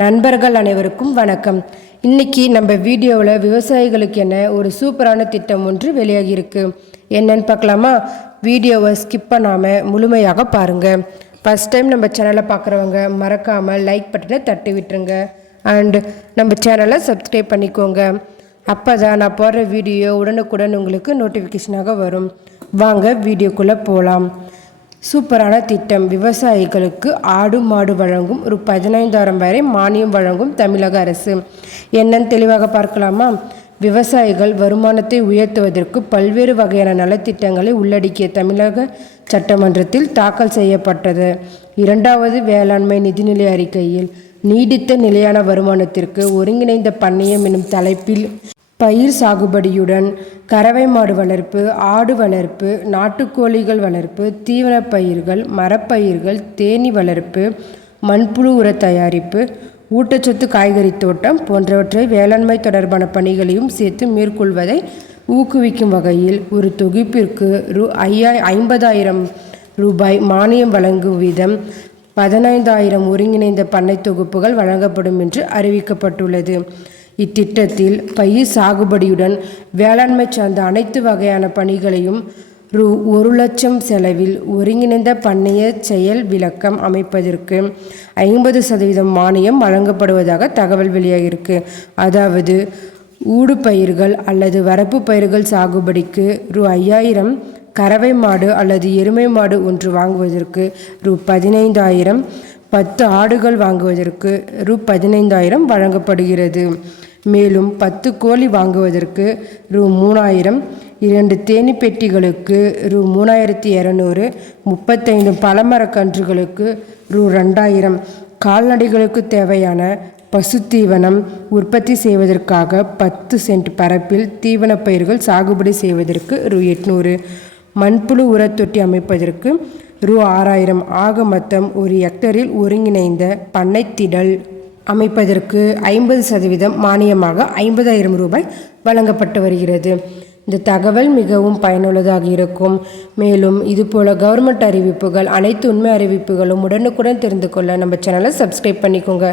நண்பர்கள் அனைவருக்கும் வணக்கம். இன்னைக்கு நம்ம வீடியோவில் விவசாயிகளுக்கு என ஒரு சூப்பரான திட்டம் ஒன்று வெளியாகியிருக்கு. என்னன்னு பார்க்கலாமா? வீடியோவை ஸ்கிப் பண்ணாமல் முழுமையாக பாருங்கள். ஃபஸ்ட் டைம் நம்ம சேனலை பார்க்குறவங்க மறக்காமல் லைக் பட்டனை தட்டி விட்டுருங்க. அண்ட் நம்ம சேனலை சப்ஸ்கிரைப் பண்ணிக்கோங்க. அப்போ தான் நான் போடுற வீடியோ உடனுக்குடன் உங்களுக்கு நோட்டிஃபிகேஷனாக வரும். வாங்க வீடியோக்குள்ளே போகலாம். சூப்பரான திட்டம். விவசாயிகளுக்கு ஆடு மாடு வழங்கும் ஒரு 15,000 வரை மானியம் வழங்கும் தமிழக அரசு. என்னன்னு தெளிவாக பார்க்கலாமா? விவசாயிகள் வருமானத்தை உயர்த்துவதற்கு பல்வேறு வகையான நலத்திட்டங்களை உள்ளடக்கிய தமிழக சட்டமன்றத்தில் தாக்கல் செய்யப்பட்டது 2வது வேளாண்மை நிதிநிலை அறிக்கையில் நீடித்த நிலையான வருமானத்திற்கு ஒருங்கிணைந்த பண்ணையம் எனும் தலைப்பில் பயிர் சாகுபடியுடன் கறவை மாடு வளர்ப்பு, ஆடு வளர்ப்பு, நாட்டுக்கோழிகள் வளர்ப்பு, தீவன பயிர்கள், மரப்பயிர்கள், தேனீ வளர்ப்பு, மண்புழு உர தயாரிப்பு, ஊட்டச்சத்து காய்கறி தோட்டம் போன்றவற்றை வேளாண்மை தொடர்பான பணிகளையும் சேர்த்து மேற்கொள்வதை ஊக்குவிக்கும் வகையில் ஒரு தொகுப்பிற்கு ரூ.50,000 மானியம் வழங்கும் விதம் 15,000 ஒருங்கிணைந்த பண்ணை தொகுப்புகள் வழங்கப்படும் என்று அறிவிக்கப்பட்டுள்ளது. இத்திட்டத்தில் பயிர் சாகுபடியுடன் வேளாண்மை சார்ந்த அனைத்து வகையான பணிகளையும் ரூ.1,00,000 செலவில் ஒருங்கிணைந்த பண்ணைய செயல் விளக்கம் அமைப்பதற்கு 50% மானியம் வழங்கப்படுவதாக தகவல் வெளியாகியிருக்கு. அதாவது ஊடு பயிர்கள் அல்லது வரப்பு பயிர்கள் சாகுபடிக்கு ரூ.5,000, கறவை மாடு அல்லது எருமை மாடு ஒன்று வாங்குவதற்கு ரூ.15,000, 10 ஆடுகள் வாங்குவதற்கு ரூ.15,000 வழங்கப்படுகிறது. மேலும் 10 கோழி வாங்குவதற்கு ரூ.3,000, 2 தேனீ பெட்டிகளுக்கு ரூ.3,200, 35 பழமரக்கன்றுகளுக்கு ரூ.2,000, கால்நடைகளுக்கு தேவையான பசு தீவனம் உற்பத்தி செய்வதற்காக 10 சென்ட் பரப்பில் தீவன பயிர்கள் சாகுபடி செய்வதற்கு ரூ.800, மண்புழு உரத்தொட்டி அமைப்பதற்கு ரூ.6,000 ஆக மொத்தம் ஒரு ஹெக்டரில் ஒருங்கிணைந்த பண்ணைத்திடல் அமைப்பதற்கு 50% மானியமாக ரூ.50,000 வழங்கப்பட்டு வருகிறது. இந்த தகவல் மிகவும் பயனுள்ளதாக இருக்கும். மேலும் இதுபோல் கவர்மெண்ட் அறிவிப்புகள், அனைத்து உண்மை அறிவிப்புகளும் உடனுக்குடன் தெரிந்து கொள்ள நம்ம சேனலை சப்ஸ்கிரைப் பண்ணிக்கோங்க.